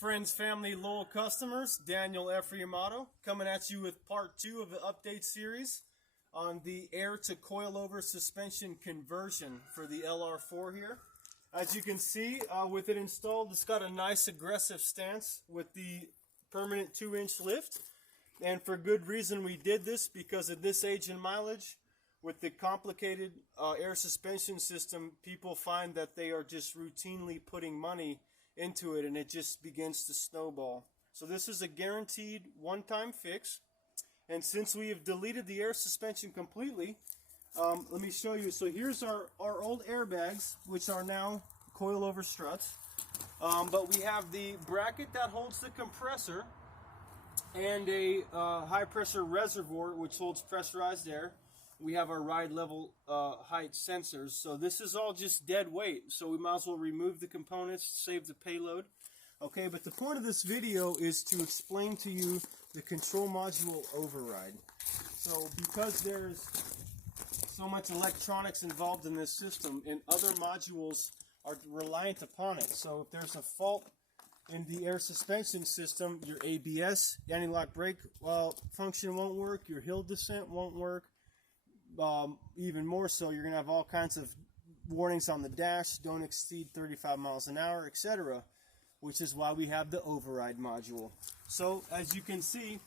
Friends, family, loyal customers, Daniel F. Yamato coming at you with part 2 of the update series on the air to coilover suspension conversion for the LR4 here. As you can see, with it installed, it's got a nice aggressive stance with the permanent 2-inch lift. And for good reason we did this, because at this age and mileage, with the complicated air suspension system, people find that they are just routinely putting money into it and it just begins to snowball. So this is a guaranteed one-time fix. And since we have deleted the air suspension completely, let me show you. So here's our old airbags, which are now coilover struts. But we have the bracket that holds the compressor and a high pressure reservoir which holds pressurized air. We have our ride level height sensors. So this is all just dead weight. So we might as well remove the components, save the payload. Okay, but the point of this video is to explain to you the control module override. So because there's so much electronics involved in this system, and other modules are reliant upon it. So if there's a fault in the air suspension system, your ABS, anti-lock brake function won't work, your hill descent won't work. Even more so, you're going to have all kinds of warnings on the dash, don't exceed 35 miles an hour, etc., which is why we have the override module. So as you can see,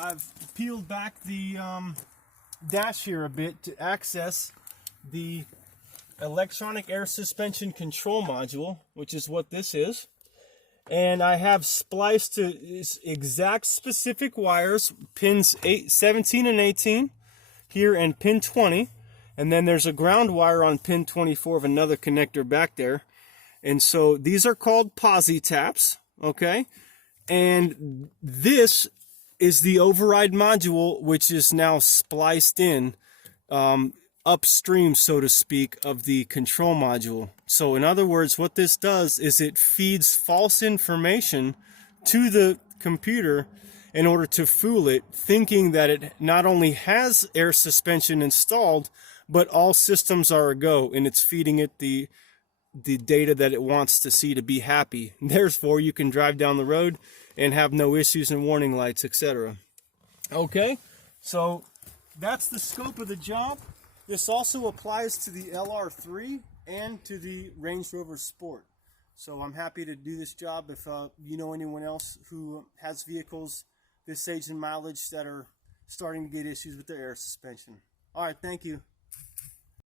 I've peeled back the dash here a bit to access the electronic air suspension control module, which is what this is. And I have spliced to exact specific wires, pins 17 and 18 here, and pin 20, and then there's a ground wire on pin 24 of another connector back there. And so these are called posi taps, okay? And this is the override module, which is now spliced in upstream, so to speak, of the control module. So in other words, what this does is it feeds false information to the computer in order to fool it, thinking that it not only has air suspension installed, but all systems are a go, and it's feeding it the data that it wants to see to be happy. Therefore, you can drive down the road and have no issues and warning lights, etc. Okay, so that's the scope of the job. This also applies to the LR3 and to the Range Rover Sport. So I'm happy to do this job. If you know anyone else who has vehicles this age and mileage that are starting to get issues with their air suspension. All right, thank you.